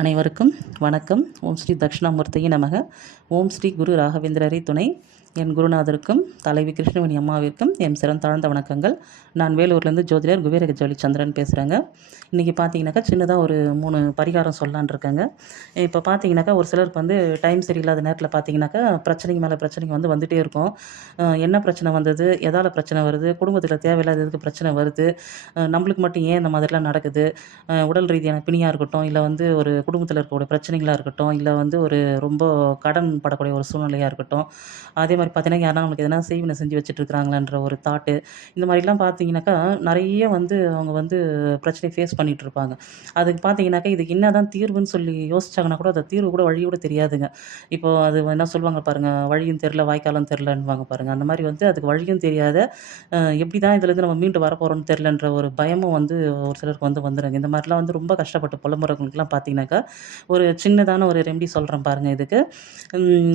அனைவருக்கும் வணக்கம். ஓம் ஸ்ரீ தட்சிணாமூர்த்தியே நமக. ஓம் ஸ்ரீ குரு ராகவேந்திரரை துணை. என் குருநாதருக்கும் தலைவி கிருஷ்ணவேணி அம்மாவிற்கும் என் சிறந்தாழ்ந்த வணக்கங்கள். நான் வேலூர்லேருந்து ஜோதிடர் குபேர ஜோலி சந்திரன் பேசுகிறேங்க. இன்றைக்கி பார்த்தீங்கன்னாக்கா சின்னதாக ஒரு 3 பரிகாரம் சொல்லலான் இருக்கேங்க. இப்போ பார்த்தீங்கன்னாக்கா ஒரு சிலருக்கு வந்து டைம் சரியில்லாத நேரத்தில் பார்த்தீங்கன்னாக்கா பிரச்சனைக்கு மேலே பிரச்சனைக்கு வந்துகிட்டே இருக்கும். என்ன பிரச்சனை வந்தது, எதால் பிரச்சனை வருது, குடும்பத்தில் தேவையில்லாத எதுக்கு பிரச்சனை வருது, நம்மளுக்கு மட்டும் ஏன் இந்த மாதிரிலாம் நடக்குது, உடல் ரீதியான பிணியாக இருக்கட்டும், இல்லை வந்து ஒரு குடும்பத்தில் இருக்கக்கூடிய பிரச்சனைகளாக இருக்கட்டும், இல்லை வந்து ஒரு ரொம்ப கடன் படக்கூடிய ஒரு சூழ்நிலையாக இருக்கட்டும், அதே மாதிரி பார்த்தீங்கன்னா யாருனா நம்மளுக்கு எதனா செய்வினை செஞ்சு வச்சுட்ருக்காங்களான்ற ஒரு தாட்டு, இந்த மாதிரிலாம் பார்த்தீங்கன்னாக்கா நிறைய வந்து அவங்க வந்து பிரச்சனையை ஃபேஸ் பண்ணிகிட்டு இருப்பாங்க. அதுக்கு பார்த்தீங்கன்னாக்கா இதுக்கு என்ன தான் தீர்வுன்னு சொல்லி யோசிச்சாங்கன்னா கூட அந்த தீர்வு கூட வழி கூட தெரியாதுங்க. இப்போது அது என்ன சொல்லுவாங்க பாருங்கள், வழியும் தெரில வாய்க்காலும் தெரிலன்னுவாங்க பாருங்கள். அந்த மாதிரி வந்து அதுக்கு வழியும் தெரியாத, எப்படி தான் இதுலேருந்து நம்ம மீண்டு வரப்போகிறோம்னு தெரிலன்ற ஒரு பயமும் வந்து ஒரு சிலருக்கு வந்துடுங்க. இந்த மாதிரிலாம் வந்து ரொம்ப கஷ்டப்பட்டு புலம்புறவங்களுக்குலாம் பார்த்தீங்கன்னாக்கா ஒரு சின்னதான ஒரு ரெமெடி சொல்கிறேன் பாருங்கள். இதுக்கு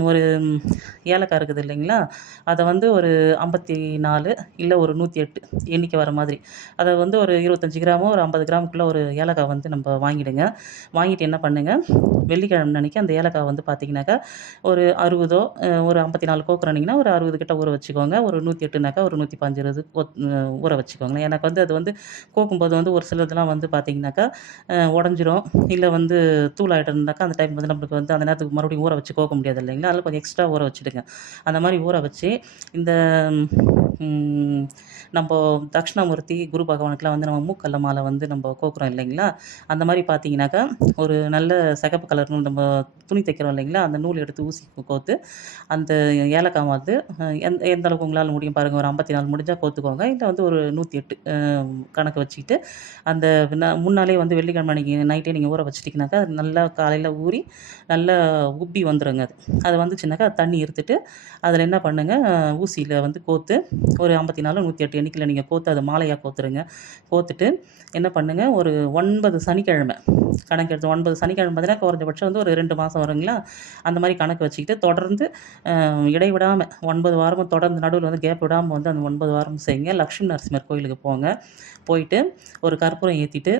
ஒரு ஏலக்காய் இருக்குது இல்லைங்களா, அதை வந்து ஒரு 54 இல்லை ஒரு 108 எண்ணிக்கை வர மாதிரி, அதை வந்து ஒரு 25 கிராமோ ஒரு 50 கிராமுக்குள்ளே ஒரு ஏலக்காய் வந்து நம்ம வாங்கிடுங்க. வாங்கிட்டு என்ன பண்ணுங்கள், வெள்ளிக்கிழமை அன்றைக்கி அந்த ஏலக்காய் வந்து பார்த்தீங்கன்னாக்கா ஒரு 60 ஒரு 54 கோக்குறீங்கன்னா ஒரு 60 கிட்ட ஊற வச்சுக்கோங்க. ஒரு 108னாக்கா ஒரு 115 ஊற வச்சுக்கோங்களேன். எனக்கு வந்து அது வந்து கோக்கும்போது வந்து ஒரு சிலதெல்லாம் வந்து பார்த்தீங்கன்னாக்கா உடஞ்சிரும், இல்லை வந்து தூளாயிட்டோம்னாக்கா அந்த டைம் வந்து நம்மளுக்கு வந்து அந்த நேரத்துக்கு மறுபடியும் ஊற வச்சு கோக்க முடியாது இல்லைங்களா. அதில் கொஞ்சம் எக்ஸ்ட்ரா ஊற வச்சுடுங்க. அந்த மாதிரி ஊற வச்சு இந்த நம்ம தட்சிணாமூர்த்தி குரு பகவானுக்குலாம் வந்து நம்ம மூக்கல்ல மாலை வந்து நம்ம கோக்குறோம் இல்லைங்களா. அந்த மாதிரி பார்த்தீங்கன்னாக்கா ஒரு நல்ல சிகப்பு கலர் நூல், நம்ம துணி தைக்கிறோம் இல்லைங்களா, அந்த நூல் எடுத்து ஊசி கோர்த்து அந்த ஏலக்காய் வந்து எந்த அளவுக்கு உங்களால் முடியும் பாருங்கள். ஒரு 54 முடிஞ்சால் கோத்துக்கோங்க, இல்லை வந்து ஒரு 108 கணக்கு வச்சுக்கிட்டு அந்த முன்னாலே வந்து வெள்ளிக்கிழமை அன்றைக்கி நைட்டே நீங்கள் ஊற வச்சிட்டிங்கனாக்கா அது நல்லா காலையில் ஊறி நல்லா உப்பி வந்துடுங்க. அது வந்துச்சுனாக்கா தண்ணி இருத்துட்டு அதில் என்ன பண்ணுங்கள், ஊசியில் வந்து கோர்த்து ஒரு 54 108 எண்ணிக்கையில் நீங்கள் கோர்த்து அதை மாலையாக கோத்துருங்க. கோர்த்துட்டு என்ன பண்ணுங்கள், ஒரு 9 சனிக்கிழமை கணக்கு எடுத்து 9 சனிக்கிழமை பார்த்தீங்கன்னா குறைஞ்சபட்சம் வந்து ஒரு 2 மாதம் வருங்களா, அந்த மாதிரி கணக்கு வச்சுக்கிட்டு தொடர்ந்து இடைவிடாமல் 9 வாரமும் தொடர்ந்து நடுவில் வந்து கேப் விடாமல் வந்து அந்த 9 வாரமும் செய்யுங்க. லக்ஷ்மி நரசிம்மர் கோயிலுக்கு போங்க. போயிட்டு ஒரு கற்பூரம் ஏற்றிட்டு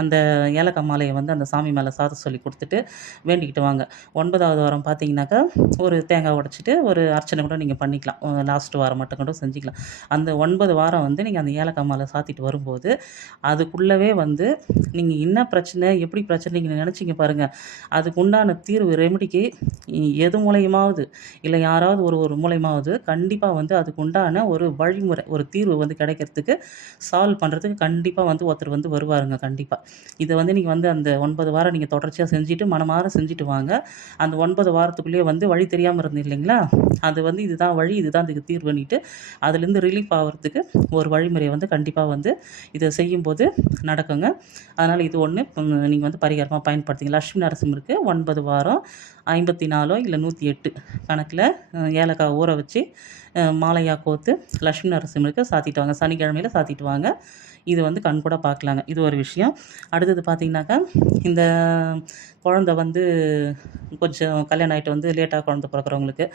அந்த ஏலக்காய் மாலையை வந்து அந்த சாமி மேலே சாத்த சொல்லி கொடுத்துட்டு வேண்டிக்கிட்டு வாங்க. 9வது வாரம் பார்த்தீங்கன்னாக்கா ஒரு தேங்காய் உடைச்சிட்டு ஒரு அர்ச்சனை கூட நீங்கள் பண்ணிக்கலாம். லாஸ்ட் வாரம் மட்டும் கூட செஞ்சுக்கலாம். அந்த 9 வாரம் வந்து நீங்கள் அந்த ஏலக்காய் மாலை சாத்திட்டு வரும்போது அதுக்குள்ளவே வந்து நீங்கள் என்ன பிரச்சனை, எப்படி பிரச்சனை நீங்கள் நினச்சிங்க பாருங்கள், அதுக்கு உண்டான தீர்வு ரெமெடிக்கு எது மூலயமாவது இல்லை யாராவது ஒரு மூலயமாவது கண்டிப்பாக வந்து அதுக்கு உண்டான ஒரு வழிமுறை, ஒரு தீர்வு வந்து கிடைக்கிறதுக்கு, சால்வ் பண்ணுறதுக்கு கண்டிப்பாக வந்து ஒருத்தர் வந்து வருவாருங்க கண்டிப்பாக. இதை வந்து நீங்கள் வந்து அந்த 9 வாரம் நீங்கள் தொடர்ச்சியாக செஞ்சுட்டு மனமாற செஞ்சுட்டு வாங்க. அந்த 9 வாரத்துக்குள்ளேயே வந்து வழி தெரியாமல் இருந்தது இல்லைங்களா, அது வந்து இதுதான் வழி, இதுதான் இதுக்கு தீர்வுன்னிட்டு அதுலேருந்து ரிலீஃப் ஆகிறதுக்கு ஒரு வழிமுறையை வந்து கண்டிப்பாக வந்து இதை செய்யும்போது நடக்குங்க. அதனால் இது ஒன்று நீங்கள் வந்து பரிகாரமாக பயன்படுத்திங்க. லட்சுமி நரசிம்மருக்கு 9 வாரம் 54 இல்லை 108 கணக்கில் ஏலக்காய் ஊற வச்சு மாலையாக கோர்த்து லட்சுமி நரசிம்மருக்கு சாத்திட்டு வாங்க. சனிக்கிழமையில் சாத்திட்டு வாங்க. இது வந்து கண் கூட பார்க்கலாங்க. இது ஒரு விஷயம். அடுத்தது பார்த்திங்கனாக்கா, இந்த குழந்த வந்து கொஞ்சம் கல்யாணம் ஆகிட்டு வந்து லேட்டாக குழந்த பிறக்கிறவங்களுக்கு,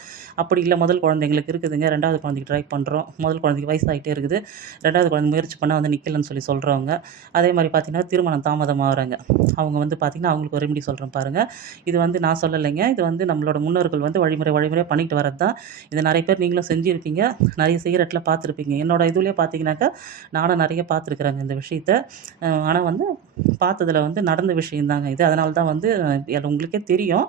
அப்படி இல்லை முதல் குழந்தை எங்களுக்கு இருக்குதுங்க, 2வது குழந்தைக்கு ட்ரை பண்ணுறோம், முதல் குழந்தைக்கு வயசாகிட்டே இருக்குது, 2வது குழந்தை முயற்சி பண்ணால் வந்து நிற்கலன்னு சொல்லி சொல்கிறவங்க, அதே மாதிரி பார்த்திங்கன்னா திருமணம் தாமதமாகறாங்க, அவங்க வந்து பார்த்திங்கன்னா அவங்களுக்கு ஒரு ரெமெடி சொல்கிறேன் பாருங்கள். இது வந்து நான் சொல்லலைங்க, இது வந்து நம்மளோட முன்னோர்கள் வந்து வழிமுறை பண்ணிட்டு வரது தான். இதை நிறைய பேர் நீங்களும் செஞ்சுருப்பீங்க, நிறைய செய்கிற இடத்துல பார்த்துருப்பீங்க. என்னோட இதுலேயே பார்த்திங்கனாக்கா நானும் நிறைய பார்த்துருக்குறேங்க இந்த விஷயத்த. ஆனால் வந்து பார்த்ததில் வந்து நடந்த விஷயந்தாங்க இது. அதனால தான் வந்து உங்களுக்கே தெரியும்,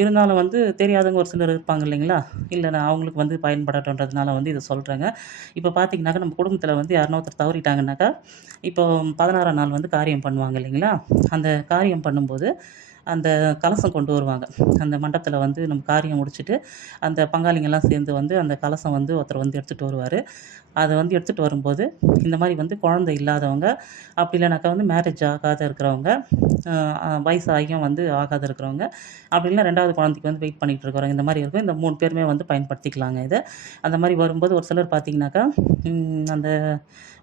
இருந்தாலும் வந்து தெரியாதவங்க ஒரு சிலர் இருப்பாங்க இல்லைங்களா, இல்லை நான் அவங்களுக்கு வந்து பயன்படட்டுன்றதுனால வந்து இதை சொல்கிறேங்க. இப்போ பார்த்திங்கனாக்கா நம்ம குடும்பத்தில் வந்து யாருன்னா ஒருத்தர் தவறிட்டாங்கன்னாக்கா, இப்போ 16ஆம் நாள் வந்து காரியம் பண்ணுவாங்க இல்லைங்களா, அந்த காரியம் பண்ணும்போது அந்த கலசம் கொண்டு வருவாங்க. அந்த மண்டபத்தில் வந்து நம்ம காரியம் முடிச்சுட்டு அந்த பங்காளிங்கெல்லாம் சேர்ந்து வந்து அந்த கலசம் வந்து ஒருத்தர் வந்து எடுத்துகிட்டு வருவார். அதை வந்து எடுத்துகிட்டு வரும்போது இந்த மாதிரி வந்து குழந்தை இல்லாதவங்க, அப்படி இல்லைனாக்கா வந்து மேரேஜ் ஆகாத இருக்கிறவங்க, வயசாகியும் வந்து ஆகாத இருக்கிறவங்க, அப்படி இல்லைனா 2வது குழந்தைக்கு வந்து வெயிட் பண்ணிகிட்டு இருக்கிறவங்க, இந்த மாதிரி இருக்கும். இந்த 3 பேருமே வந்து பயன்படுத்திக்கலாங்க இதை. அந்த மாதிரி வரும்போது ஒரு சிலர் பார்த்திங்கனாக்கா அந்த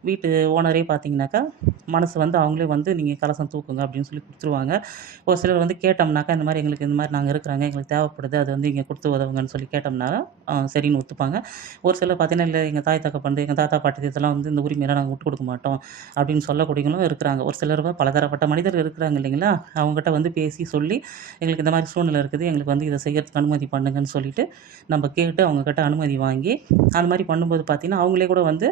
வீட்டு ஓனரே பார்த்திங்கனாக்கா மனசு வந்து அவங்களே வந்து நீங்கள் கலசம் தூக்குங்க அப்படின்னு சொல்லி கொடுத்துருவாங்க. ஒரு சிலர் வந்து வந்து கேட்டோம்னாக்கா, இந்த மாரி எங்களுக்கு இந்த மாரி நாங்க இருக்கிறாங்க, எங்களுக்கு தேவைப்படுது. அது வந்து இங்க குடுத்து உதவுங்கன்னு சொல்லி கேட்டோம்னா, சரின்னு ஒத்துப்பாங்க. ஒரு சிலர் பார்த்தீங்கன்னா, இல்ல எங்க தாய் தகப்பன், எங்க தாத்தா, பாட்டி இதெல்லாம் வந்து இந்த உரிமையெல்லாம் நாங்க விட்டு குடுக்க மாட்டோம். அப்படின்னு சொல்லக்கூடியவங்களும் இருக்கிறாங்க. ஒரு சிலர் பலதரப்பட்ட மனிதர் இருக்கிறாங்க இல்லைங்களா? அவங்ககிட்ட வந்து பேசி சொல்லி, எங்களுக்கு இந்த மாரி சூழ்நிலை இருக்குது. எங்களுக்கு வந்து இத செய்யறதுக்கு அனுமதி பண்ணுங்கன்னு சொல்லிட்டு, நம்ம கேட்டு அவங்ககிட்ட அனுமதி வாங்கி, அந்த மாரி பண்ணும்போது பார்த்தீங்கன்னா, அவங்களே கூட வந்து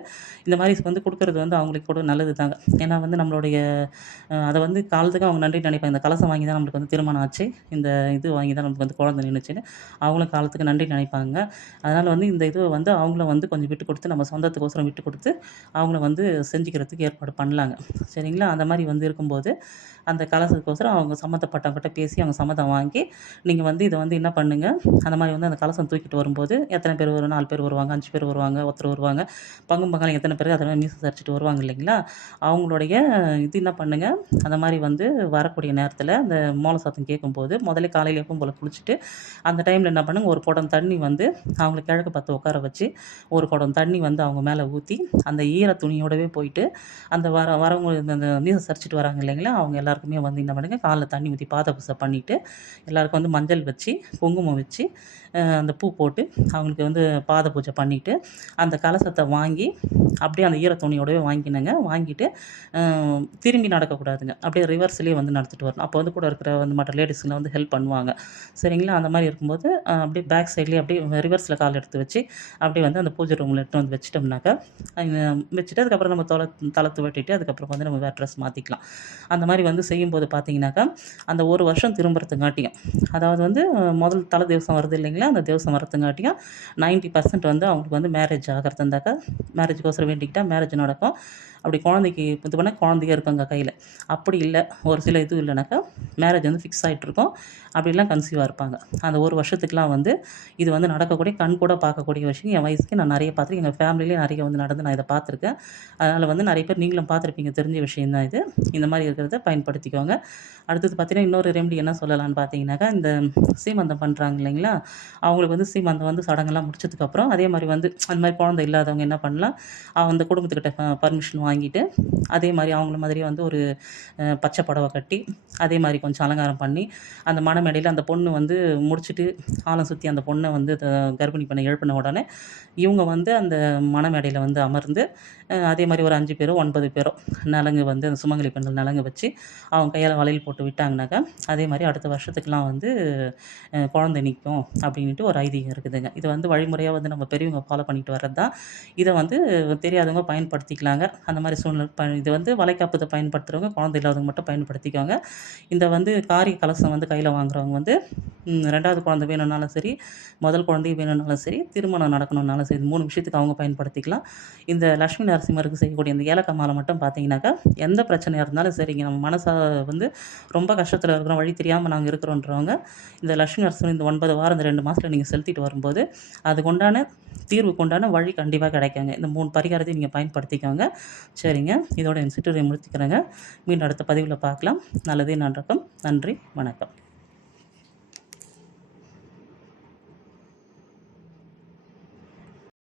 இந்த மாரி வந்து குடுக்குறது வந்து அவங்களுக்கு கூட நல்லது தாங்க. ஏன்னா வந்து நம்மளுடைய அத வந்து காலத்துக்கு அவங்க நன்றி நினைப்பாங்க. இந்த கலசம் வாங்கி தான் நம்மளுக்கு வந்து திருமணம் ஆச்சு. இந்த இது வாங்கி தான் நமக்கு வந்து குழந்தை நின்னுச்சுன்னு, அவங்களும் காலத்துக்கு நன்றி நினைப்பாங்க. அதனால வந்து இந்த இதுவ வந்து அவங்கள வந்து கொஞ்சம் விட்டு குடுத்து, நம்ம சொந்தத்துக்கோசரம் விட்டு குடுத்து, அவங்கள வந்து செஞ்சுக்கிறதுக்கு ஏற்பாடு பண்ணலாங்க. சரிங்களா? அந்த மாரி வந்து இருக்கும்போது, அந்த கலசத்துக்கோசரம் அவங்க சம்மந்தப்பட்டவங்ககிட்ட பேசி அவங்க சம்மதம் வாங்கி, நீங்க வந்து இத வந்து என்ன பண்ணுங்க, அந்த மாரி வந்து அந்த கலசம் தூக்கிட்டு வரும்போது, எத்தன பேர் வரும் 4 பேர் வருவாங்க, 5 பேர் வருவாங்க, ஒருத்தர் வருவாங்க. பங்கும் பங்காளிங்க எத்தன பேரு அதெல்லாம் மீச சரிச்சுட்டு வருவாங்க இல்லைங்களா? அவங்களுடைய இது என்ன பண்ணுங்க, அந்த மாரி வந்து வரக்கூடிய நேரத்தில அந்த மோள சத்தம் கேட்கும்போது, முதல்ல காலையில எப்பவும் போல குளிச்சுட்டு, அந்த டைம்ல என்ன பண்ணுங்க, ஒரு குடம் தண்ணி வந்து அவங்கள கிழக்கு பார்த்து உட்கார வச்சு, ஒரு குடம் தண்ணி வந்து அவங்க மேல ஊத்தி, அந்த ஈர துணியோடவே போயிட்டு, அந்த வரவங்க அந்த மீச சரிச்சுட்டு வராங்க இல்லைங்களா? அவங்க எல்லாருக்குமே வந்து என்ன பண்ணுங்க, கால்ல தண்ணி ஊத்தி பாத பூசை பண்ணிட்டு, எல்லாருக்கும் வந்து மஞ்சள் வச்சு, குங்குமம் வச்சு, அந்த பூ போட்டு, அவங்களுக்கு வந்து பாத பூஜை பண்ணிட்டு, அந்த கலசத்த வாங்கி, அப்படியே அந்த ஈர துணியோடவே வாங்கினங்க. வாங்கிட்டு, அ திரும்பி நடக்கக்கூடாதுங்க. அப்படியே ரிவர்ஸ்லயே வந்து நடத்திட்டு வரணும். அப்போ வந்து கூட இருக்கிற வந்து மற்ற லேடீஸ்லாம் வந்து ஹெல்ப் பண்ணுவாங்க. சரிங்களா? அந்த மாரி இருக்கும்போது, அப்படியே பேக் சைட்லயே அப்படியே ரிவர்ஸ்ல கால் எடுத்து வச்சு, அப்படியே வந்து அந்த பூஜை ரூம்ல எடுத்துட்டு வந்து வச்சுட்டோம்னாக்கா, வச்சுட்டு அதுக்கப்புறம் நம்ம தல துவட்டிட்டு, அதுக்கப்புறம் வந்து நம்ம வேற ட்ரெஸ் மாத்திக்கலாம். அந்த மாரி வந்து செய்யும்போது பார்த்தீங்கன்னாக்கா, அந்த 1 வருஷம் திரும்புறதுங்காட்டியும், அதாவது வந்து முதல் தல திவசம் வருது இல்லைங்களா? அந்த திவசம் வரத்துங்காட்டியும் 90% வந்து அவங்களுக்கு வந்து மேரேஜ் ஆகுறது இருந்தாக்கா, மேரேஜுக்கோசரம் வேண்டிக்கிட்டா மேரேஜ் நடக்கும். அப்படி குழந்தைக்கு இது பண்ணா குழந்தையே இருக்குங்க கையில. அப்படி இல்ல, ஒரு சில இது இல்லனாக்கா, மேரேஜ் வந்து ஃபிக்ஸ் ஆயிட்டுருக்கும். அப்படிலாம் கன்சீவா இருப்பாங்க. அந்த 1 வருஷத்துக்குலாம் வந்து இது வந்து நடக்கக்கூடிய கண்கூட பார்க்கக்கூடிய விஷயம். என் வயசுக்கு நான் நெறைய பார்த்துருக்கேன். எங்க ஃபேமிலிலயே நெறைய வந்து நடந்து நான் இத பார்த்துருக்கேன். அதனால வந்து நெறைய பேர் நீங்களும் பார்த்துருப்பீங்க. தெரிஞ்ச விஷயம் தான் இது. இந்த மாரி இருக்கிறத பயன்படுத்திக்கோங்க. அடுத்தது பார்த்தீங்கன்னா, இன்னொரு ரெமெடி என்ன சொல்லலான்னு பார்த்தீங்கன்னாக்கா, இந்த சீமந்தம் பண்றாங்க இல்லைங்களா? அவங்களுக்கு வந்து சீமந்தம் வந்து சடங்கெல்லாம் முடிச்சதுக்கப்புறம், அதே மாரி வந்து அந்த மாரி குழந்தை இல்லாதவங்க என்ன பண்ணலாம், அந்த குடும்பத்துக்கிட்ட பர்மிஷன் வாங்கிட்டு, அதே மாரி அவங்கள மாதிரியே வந்து ஒரு பச்சை புடவ கட்டி, அதே மாரி கொஞ்சம் அலங்காரம் பண்ணி, அந்த மணமேடையில அந்த பொண்ணு வந்து முடிச்சுட்டு, ஆலம் சுத்தி அந்த பொண்ண வந்து கர்ப்பிணி பெண்ண எழுப்புன உடனே, இவங்க வந்து அந்த மணமேடையில வந்து அமர்ந்து, அதே மாரி ஒரு 5 பேரோ, 9 பேரோ நலங்கு வந்து அந்த சுமங்கலி பெண்கள் நலங்கு வச்சு, அவங்க கையால வளையல் போட்டு விட்டாங்கனாக்கா, அதே மாரி அடுத்த வருஷத்துக்குலாம் வந்து குழந்தை நிக்கும் அப்படின்ட்டு ஒரு ஐதீகம் இருக்குதுங்க. இது வந்து வழிமுறையா வந்து நம்ம பெரியவங்க ஃபாலோ பண்ணிட்டு வர்றது தான். இத வந்து தெரியாதவங்க பயன்படுத்திக்கலாங்க. அந்த மாரி சூழ்நிலை இது வந்து வளைகாப்புக்கு பயன்படுத்துறவங்க, குழந்தை இல்லாதவங்க மட்டும் பயன்படுத்திக்கோங்க. இந்த வந்து காரிய கலசம் வந்து கையில வாங்குறவங்க வந்து 2வது குழந்தை வேணும்னாலும் சரி, முதல் குழந்தை வேணும்னாலும் சரி, திருமணம் நடக்கணும்னாலும் சரி, இந்த 3 விஷயத்துக்கு அவங்க பயன்படுத்திக்கலாம். இந்த லட்சுமி நரசிம்மருக்கு செய்யக்கூடிய இந்த ஏலக்காய் மாலை மட்டும் பார்த்தீங்கன்னாக்கா, எந்த பிரச்சனையா இருந்தாலும் சரிங்க, நம்ம மனச வந்து ரொம்ப கஷ்டத்தில இருக்கிறோம், வழி தெரியாம நாங்க இருக்கிறோன்றவங்க, இந்த லட்சுமி நரசிம்மர் இந்த 9 வாரம், இந்த 2 மாசத்துல நீங்க செலுத்திட்டு வரும்போது, அதுக்குண்டான தீர்வுக்கு உண்டான வழி கண்டிப்பா கிடைக்குங்க. இந்த 3 பரிகாரத்தையும் நீங்க பயன்படுத்திக்கோங்க. சரிங்க. இதோட என் சிற்றுரைய முடித்துக்கிறேங்க. மீண்டும் அடுத்த பதிவில பார்க்கலாம். நல்லதே நடக்கும். நன்றி. வணக்கம்.